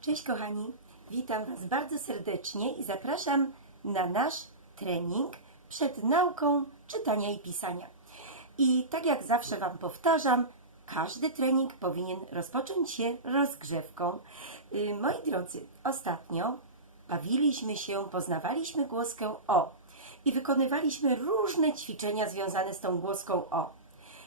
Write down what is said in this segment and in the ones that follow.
Cześć kochani, witam Was bardzo serdecznie i zapraszam na nasz trening przed nauką czytania i pisania. I tak jak zawsze Wam powtarzam, każdy trening powinien rozpocząć się rozgrzewką. Y, Moi drodzy, ostatnio bawiliśmy się, poznawaliśmy głoskę O i wykonywaliśmy różne ćwiczenia związane z tą głoską O.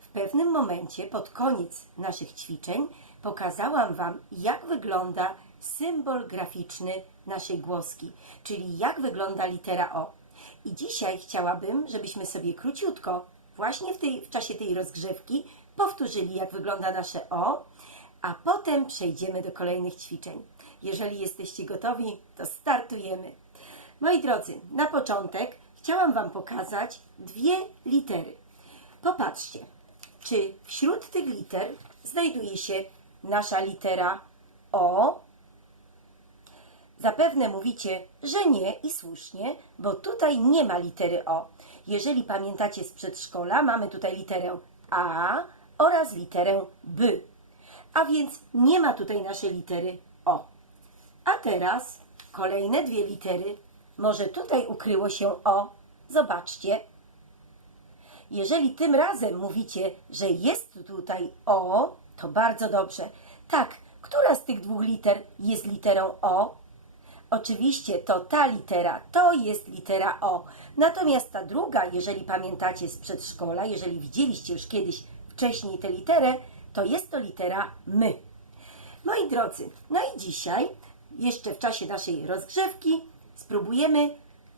W pewnym momencie, pod koniec naszych ćwiczeń, pokazałam Wam, jak wygląda symbol graficzny naszej głoski, czyli jak wygląda litera O. I dzisiaj chciałabym, żebyśmy sobie króciutko, właśnie w, tej, w czasie tej rozgrzewki, powtórzyli, jak wygląda nasze O, a potem przejdziemy do kolejnych ćwiczeń. Jeżeli jesteście gotowi, to startujemy. Moi drodzy, na początek chciałam Wam pokazać dwie litery. Popatrzcie, czy wśród tych liter znajduje się nasza litera O? Zapewne mówicie, że nie i słusznie, bo tutaj nie ma litery O. Jeżeli pamiętacie z przedszkola, mamy tutaj literę A oraz literę B. A więc nie ma tutaj naszej litery O. A teraz kolejne dwie litery. Może tutaj ukryło się O. Zobaczcie. Jeżeli tym razem mówicie, że jest tutaj O, to bardzo dobrze. Tak, która z tych dwóch liter jest literą O? Oczywiście to ta litera, to jest litera O. Natomiast ta druga, jeżeli pamiętacie z przedszkola, jeżeli widzieliście już kiedyś wcześniej tę literę, to jest to litera my. Moi drodzy, no i dzisiaj, jeszcze w czasie naszej rozgrzewki, spróbujemy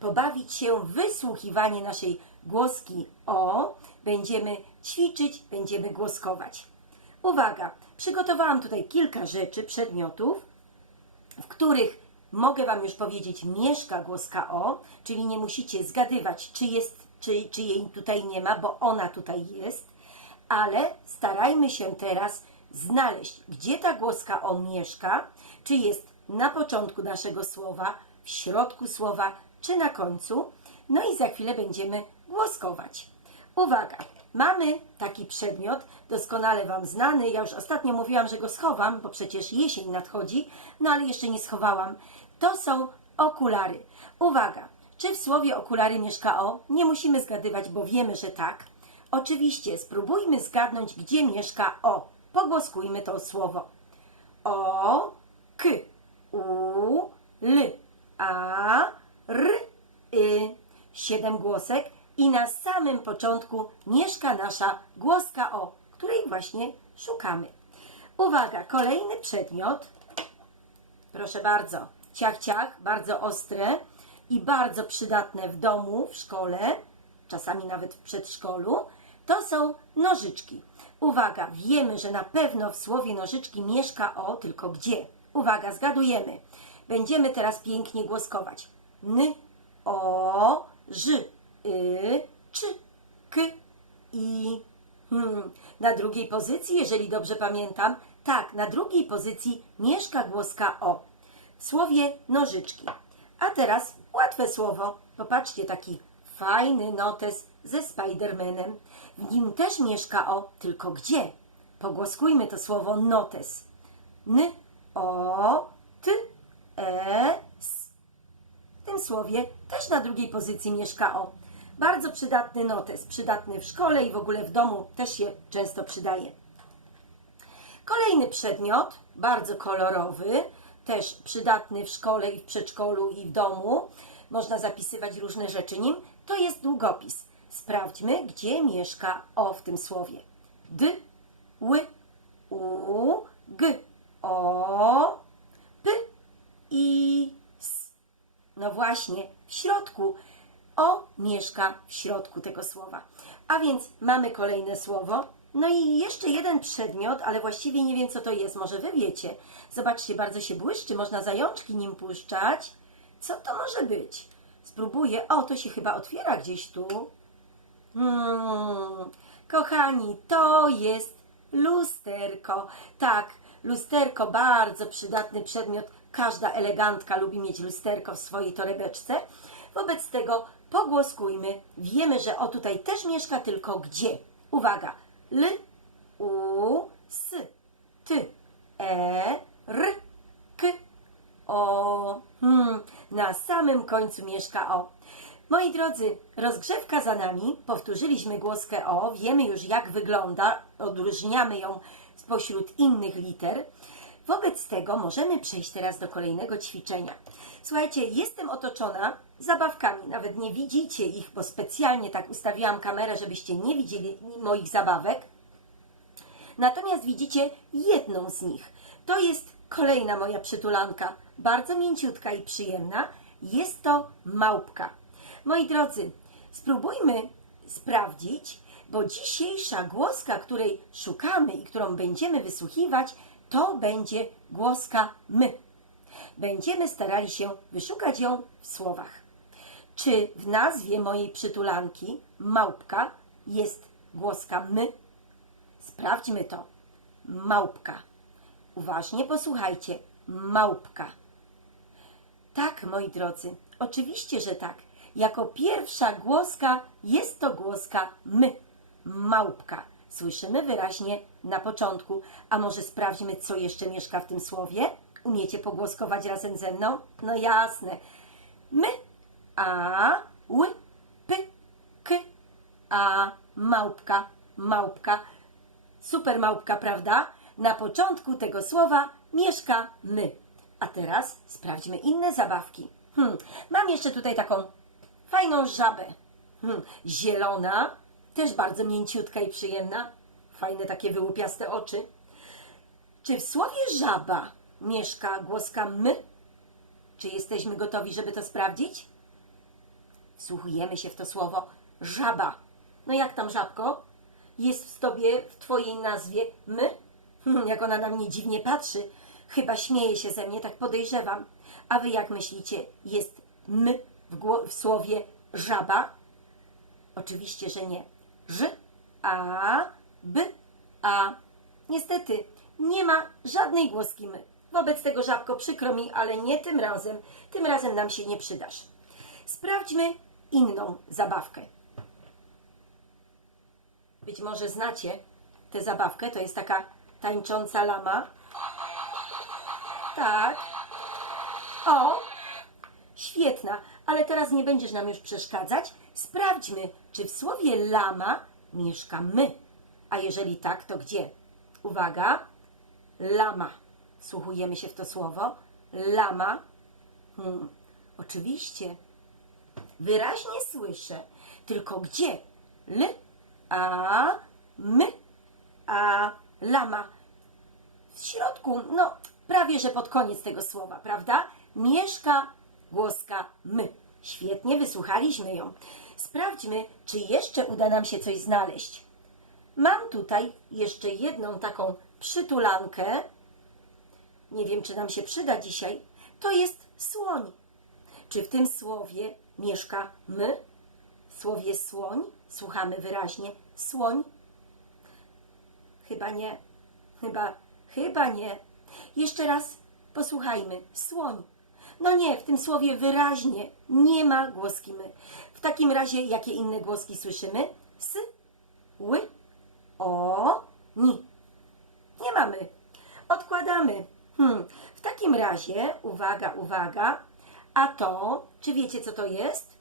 pobawić się w wysłuchiwanie naszej głoski O. Będziemy ćwiczyć, będziemy głoskować. Uwaga, przygotowałam tutaj kilka rzeczy, przedmiotów, w których mogę Wam już powiedzieć mieszka głoska O, czyli nie musicie zgadywać, czy jest, czy, czy jej tutaj nie ma, bo ona tutaj jest, ale starajmy się teraz znaleźć, gdzie ta głoska O mieszka, czy jest na początku naszego słowa, w środku słowa, czy na końcu. No i za chwilę będziemy głoskować. Uwaga, mamy taki przedmiot, doskonale Wam znany. Ja już ostatnio mówiłam, że go schowam, bo przecież jesień nadchodzi, no ale jeszcze nie schowałam. To są okulary. Uwaga, czy w słowie okulary mieszka O? Nie musimy zgadywać, bo wiemy, że tak. Oczywiście, spróbujmy zgadnąć, gdzie mieszka O. Pogłoskujmy to słowo. O, K, U, L, A, R, Y. Siedem głosek i na samym początku mieszka nasza głoska O, której właśnie szukamy. Uwaga, kolejny przedmiot. Proszę bardzo, ciach, ciach, bardzo ostre i bardzo przydatne w domu, w szkole, czasami nawet w przedszkolu. To są nożyczki. Uwaga, wiemy, że na pewno w słowie nożyczki mieszka O, tylko gdzie? Uwaga, zgadujemy. Będziemy teraz pięknie głoskować. N, O, Ż, Y, Czy, K, I. Hmm. Na drugiej pozycji, jeżeli dobrze pamiętam, tak, na drugiej pozycji mieszka głoska O. Słowie nożyczki. A teraz łatwe słowo. Popatrzcie, taki fajny notes ze Spidermanem. W nim też mieszka O, tylko gdzie? Pogłoskujmy to słowo notes. N, O, T, E, S. W tym słowie też na drugiej pozycji mieszka O. Bardzo przydatny notes, przydatny w szkole i w ogóle w domu też się często przydaje. Kolejny przedmiot, bardzo kolorowy, też przydatny w szkole i w przedszkolu i w domu. Można zapisywać różne rzeczy nim. To jest długopis. Sprawdźmy, gdzie mieszka O w tym słowie. D, Ł, U, G, O, P, I, S. No właśnie, w środku. O mieszka w środku tego słowa. A więc mamy kolejne słowo. No i jeszcze jeden przedmiot, ale właściwie nie wiem, co to jest. Może wy wiecie. Zobaczcie, bardzo się błyszczy. Można zajączki nim puszczać. Co to może być? Spróbuję. O, to się chyba otwiera gdzieś tu. Hmm. Kochani, to jest lusterko. Tak, lusterko, bardzo przydatny przedmiot. Każda elegantka lubi mieć lusterko w swojej torebeczce. Wobec tego pogłoskujmy. Wiemy, że o tutaj też mieszka, tylko gdzie? Uwaga. L, U, S, T, E, R, K, O. Hmm, na samym końcu mieszka O. Moi drodzy, rozgrzewka za nami. Powtórzyliśmy głoskę O. Wiemy już, jak wygląda. Odróżniamy ją spośród innych liter. Wobec tego możemy przejść teraz do kolejnego ćwiczenia. Słuchajcie, jestem otoczona zabawkami. Nawet nie widzicie ich, bo specjalnie tak ustawiłam kamerę, żebyście nie widzieli moich zabawek. Natomiast widzicie jedną z nich. To jest kolejna moja przytulanka, bardzo mięciutka i przyjemna. Jest to małpka. Moi drodzy, spróbujmy sprawdzić, bo dzisiejsza głoska, której szukamy i którą będziemy wysłuchiwać, to będzie głoska my. Będziemy starali się wyszukać ją w słowach. Czy w nazwie mojej przytulanki małpka jest głoska my? Sprawdźmy to. Małpka. Uważnie posłuchajcie. Małpka. Tak, moi drodzy, oczywiście, że tak. Jako pierwsza głoska jest to głoska my. Małpka. Słyszymy wyraźnie na początku. A może sprawdźmy, co jeszcze mieszka w tym słowie? Umiecie pogłoskować razem ze mną? No jasne. My, a, ły, py, k, a, małpka, małpka. Super małpka, prawda? Na początku tego słowa mieszka my. A teraz sprawdźmy inne zabawki. Hmm, mam jeszcze tutaj taką fajną żabę. Hmm, zielona, też bardzo mięciutka i przyjemna. Fajne takie wyłupiaste oczy. Czy w słowie żaba mieszka głoska my? Czy jesteśmy gotowi, żeby to sprawdzić? Wsłuchujemy się w to słowo żaba. No jak tam żabko? Jest w tobie, w twojej nazwie my? Hmm, jak ona na mnie dziwnie patrzy. Chyba śmieje się ze mnie, tak podejrzewam. A wy jak myślicie, jest my w, w słowie żaba? Oczywiście, że nie. Ż, a, b, a. Niestety, nie ma żadnej głoski my. Wobec tego, żabko, przykro mi, ale nie tym razem. Tym razem nam się nie przydasz. Sprawdźmy inną zabawkę. Być może znacie tę zabawkę. To jest taka tańcząca lama. Tak. O, świetna. Ale teraz nie będziesz nam już przeszkadzać. Sprawdźmy, czy w słowie lama mieszka my. A jeżeli tak, to gdzie? Uwaga. Lama. Słuchujemy się w to słowo. Lama. Hmm. Oczywiście. Wyraźnie słyszę. Tylko gdzie? L, a, my, a, lama. W środku, no prawie że pod koniec tego słowa, prawda? Mieszka głoska my. Świetnie, wysłuchaliśmy ją. Sprawdźmy, czy jeszcze uda nam się coś znaleźć. Mam tutaj jeszcze jedną taką przytulankę. Nie wiem, czy nam się przyda dzisiaj. To jest słoń. Czy w tym słowie mieszka my? W słowie słoń słuchamy wyraźnie słoń. Chyba nie. Chyba, chyba nie. Jeszcze raz posłuchajmy. Słoń. No nie, w tym słowie wyraźnie nie ma głoski my. W takim razie, jakie inne głoski słyszymy? S, ły, o, ni. Nie mamy. Odkładamy. Hmm. W takim razie, uwaga, uwaga, a to, czy wiecie co to jest?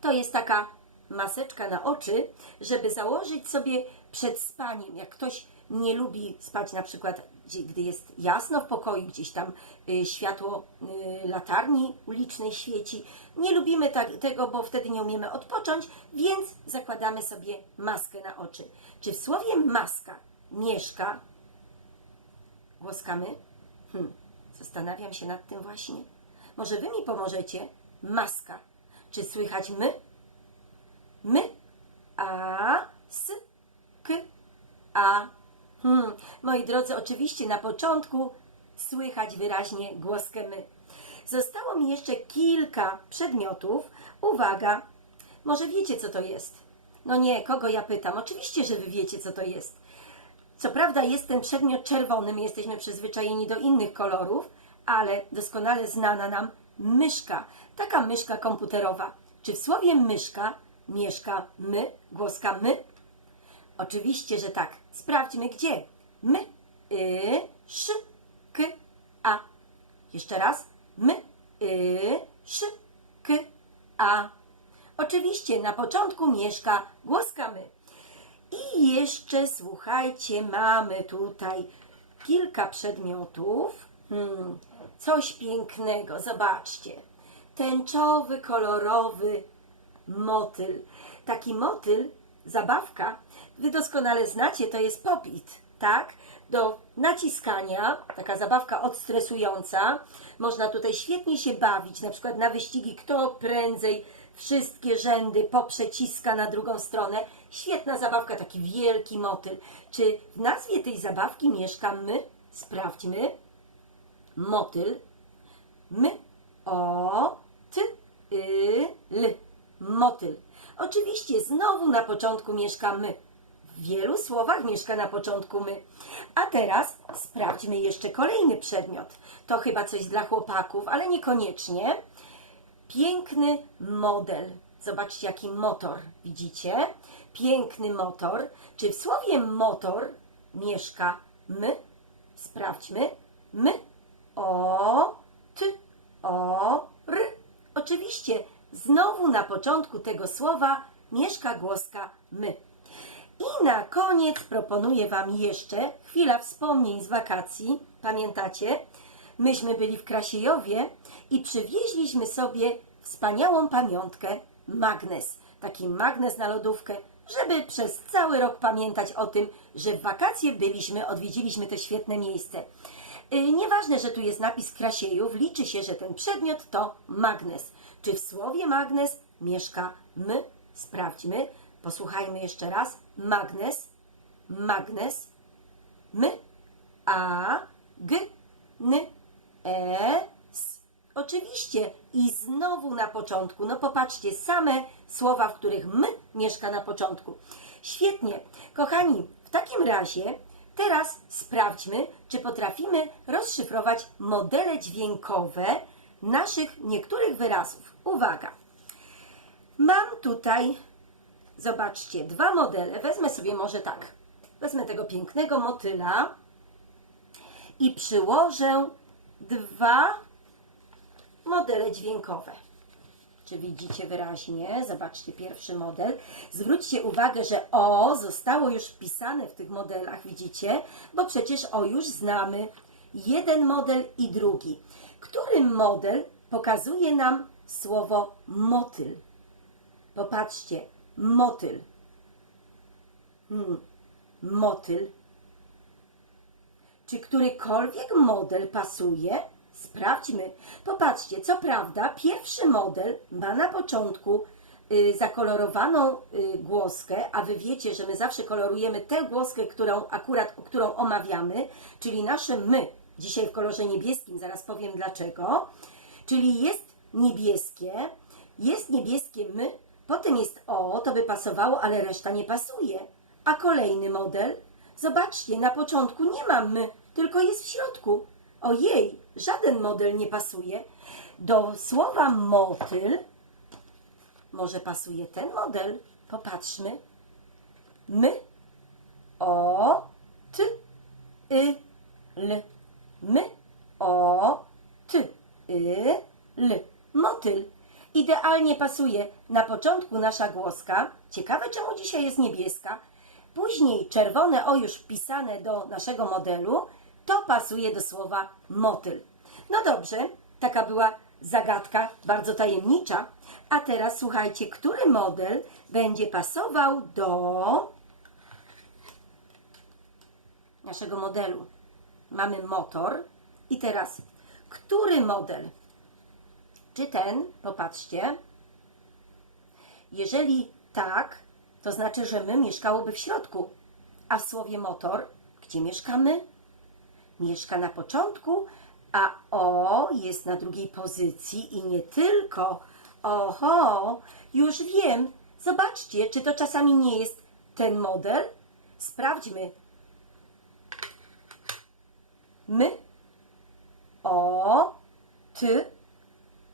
To jest taka maseczka na oczy, żeby założyć sobie przed spaniem. Jak ktoś nie lubi spać na przykład, gdy jest jasno w pokoju, gdzieś tam y, światło y, latarni ulicznej świeci. Nie lubimy tak, tego, bo wtedy nie umiemy odpocząć, więc zakładamy sobie maskę na oczy. Czy w słowie maska mieszka głoskamy? Hmm, zastanawiam się nad tym właśnie. Może wy mi pomożecie? Maska. Czy słychać my? My, a, s, k, a. Hmm. Moi drodzy, oczywiście na początku słychać wyraźnie głoskę my. Zostało mi jeszcze kilka przedmiotów. Uwaga, może wiecie, co to jest? No nie, kogo ja pytam? Oczywiście, że wy wiecie, co to jest. Co prawda jest ten przedmiot czerwony, my jesteśmy przyzwyczajeni do innych kolorów, ale doskonale znana nam myszka. Taka myszka komputerowa. Czy w słowie myszka mieszka my, głoska my? Oczywiście, że tak. Sprawdźmy gdzie. My, y, sz, k, a. Jeszcze raz. My, y, sz, k, a. Oczywiście na początku mieszka głoska my. I jeszcze słuchajcie, mamy tutaj kilka przedmiotów. Hmm, coś pięknego, zobaczcie. Tęczowy, kolorowy motyl. Taki motyl, zabawka, wy doskonale znacie, to jest popit, tak? Do naciskania, taka zabawka odstresująca. Można tutaj świetnie się bawić, na przykład na wyścigi, kto prędzej wszystkie rzędy poprzeciska na drugą stronę. Świetna zabawka, taki wielki motyl. Czy w nazwie tej zabawki mieszka my? Sprawdźmy. Motyl. My. O. Ty. Y. L. Motyl. Oczywiście znowu na początku mieszka my. W wielu słowach mieszka na początku my. A teraz sprawdźmy jeszcze kolejny przedmiot. To chyba coś dla chłopaków, ale niekoniecznie. Piękny model. Zobaczcie, jaki motor. Widzicie? Piękny motor. Czy w słowie motor mieszka my? Sprawdźmy. My. O. Ty. O. R. Oczywiście znowu na początku tego słowa mieszka głoska my. I na koniec proponuję Wam jeszcze chwila wspomnień z wakacji. Pamiętacie? Myśmy byli w Krasiejowie i przywieźliśmy sobie wspaniałą pamiątkę magnes. Taki magnes na lodówkę, żeby przez cały rok pamiętać o tym, że w wakacje byliśmy, odwiedziliśmy to świetne miejsce. Yy, Nieważne, że tu jest napis Krasiejów, liczy się, że ten przedmiot to magnes. Czy w słowie magnes mieszka my? Sprawdźmy. Posłuchajmy jeszcze raz. Magnes, magnes, my, a, g, n, e, s. Oczywiście i znowu na początku. No popatrzcie, same słowa, w których my mieszka na początku. Świetnie. Kochani, w takim razie teraz sprawdźmy, czy potrafimy rozszyfrować modele dźwiękowe naszych niektórych wyrazów. Uwaga. Mam tutaj, zobaczcie, dwa modele. Wezmę sobie może tak. Wezmę tego pięknego motyla i przyłożę dwa modele dźwiękowe. Czy widzicie wyraźnie? Zobaczcie pierwszy model. Zwróćcie uwagę, że O zostało już wpisane w tych modelach, widzicie? Bo przecież O już znamy. Jeden model i drugi. Który model pokazuje nam słowo motyl? Popatrzcie, motyl. Hmm, motyl. Czy którykolwiek model pasuje? Sprawdźmy. Popatrzcie, co prawda, pierwszy model ma na początku y, zakolorowaną y, głoskę, a wy wiecie, że my zawsze kolorujemy tę głoskę, którą akurat, którą omawiamy, czyli nasze my, dzisiaj w kolorze niebieskim, zaraz powiem dlaczego. Czyli jest niebieskie, jest niebieskie my, potem jest o, to by pasowało, ale reszta nie pasuje. A kolejny model, zobaczcie, na początku nie ma my, tylko jest w środku. Ojej, żaden model nie pasuje. Do słowa motyl może pasuje ten model. Popatrzmy. My, o, ty, y, l. My, o, ty, y, l. Motyl. Idealnie pasuje. Na początku nasza głoska. Ciekawe, czemu dzisiaj jest niebieska. Później czerwone o już wpisane do naszego modelu. To pasuje do słowa motyl. No dobrze, taka była zagadka bardzo tajemnicza. A teraz słuchajcie, który model będzie pasował do naszego modelu. Mamy motor i teraz, który model? Czy ten? Popatrzcie. Jeżeli tak, to znaczy, że my mieszkałoby w środku. A w słowie motor, gdzie mieszkamy? Mieszka na początku, a o jest na drugiej pozycji i nie tylko. Oho, już wiem. Zobaczcie, czy to czasami nie jest ten model? Sprawdźmy. My, o, ty,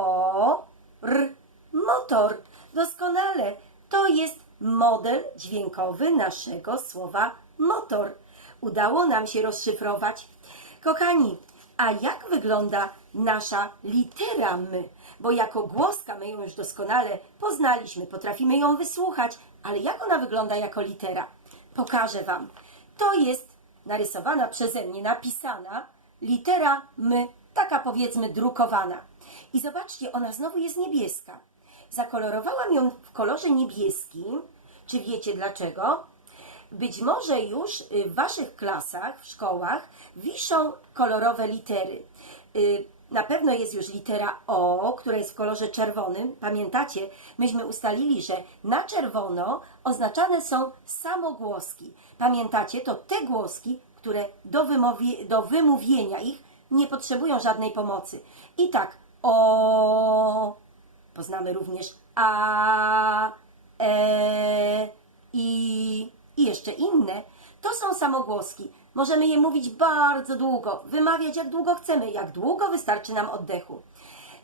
o, r. Motor. Doskonale. To jest model dźwiękowy naszego słowa motor. Udało nam się rozszyfrować. Kochani, A jak wygląda nasza litera my? Bo jako głoska my ją już doskonale poznaliśmy, potrafimy ją wysłuchać, ale jak ona wygląda jako litera? Pokażę Wam. To jest narysowana przeze mnie, napisana litera my, taka powiedzmy drukowana. I zobaczcie, ona znowu jest niebieska. Zakolorowałam ją w kolorze niebieskim. Czy wiecie dlaczego? Być może już y, w Waszych klasach, w szkołach wiszą kolorowe litery. Y, Na pewno jest już litera O, która jest w kolorze czerwonym. Pamiętacie, myśmy ustalili, że na czerwono oznaczane są samogłoski. Pamiętacie, to te głoski, które do, do wymówienia ich nie potrzebują żadnej pomocy. I tak, O, poznamy również A, E, I i jeszcze inne, to są samogłoski. Możemy je mówić bardzo długo, wymawiać jak długo chcemy, jak długo wystarczy nam oddechu.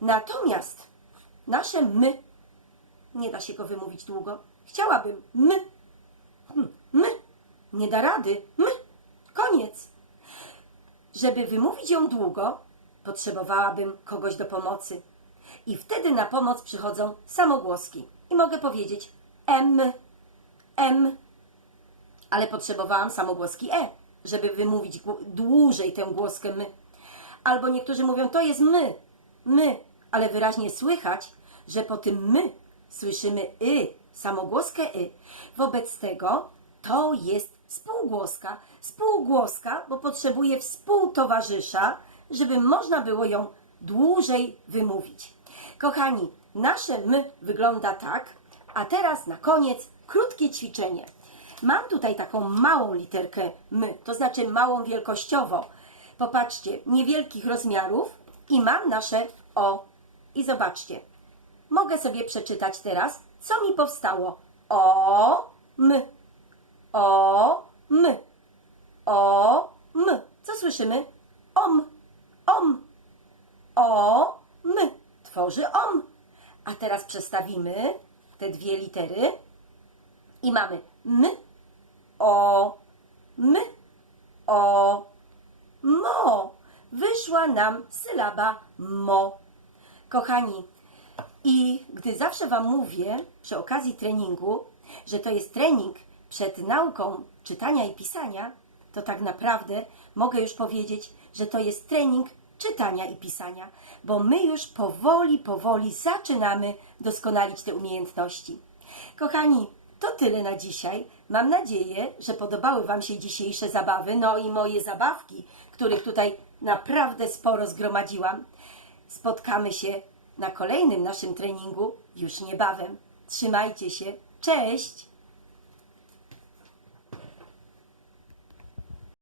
Natomiast nasze my, nie da się go wymówić długo. Chciałabym my, Hmm, my, nie da rady, my, koniec. Żeby wymówić ją długo, potrzebowałabym kogoś do pomocy. I wtedy na pomoc przychodzą samogłoski. I mogę powiedzieć M, M, ale potrzebowałam samogłoski E, żeby wymówić dłużej tę głoskę my. Albo niektórzy mówią, to jest my, my, ale wyraźnie słychać, że po tym my słyszymy y, samogłoskę y. Wobec tego to jest spółgłoska. Spółgłoska, bo potrzebuje współtowarzysza, żeby można było ją dłużej wymówić. Kochani, nasze my wygląda tak, a teraz na koniec krótkie ćwiczenie. Mam tutaj taką małą literkę my, to znaczy małą wielkościowo. Popatrzcie, niewielkich rozmiarów i mam nasze o. I zobaczcie, mogę sobie przeczytać teraz, co mi powstało. O, m, o, m, o, m. Co słyszymy? Om, om, o, m. Tworzy om. A teraz przestawimy te dwie litery i mamy my, o, my, o, mo. Wyszła nam sylaba mo. Kochani, i gdy zawsze Wam mówię przy okazji treningu, że to jest trening przed nauką czytania i pisania, to tak naprawdę mogę już powiedzieć, że to jest trening czytania i pisania, bo my już powoli, powoli zaczynamy doskonalić te umiejętności. Kochani, to tyle na dzisiaj. Mam nadzieję, że podobały Wam się dzisiejsze zabawy, no i moje zabawki, których tutaj naprawdę sporo zgromadziłam. Spotkamy się na kolejnym naszym treningu już niebawem. Trzymajcie się. Cześć!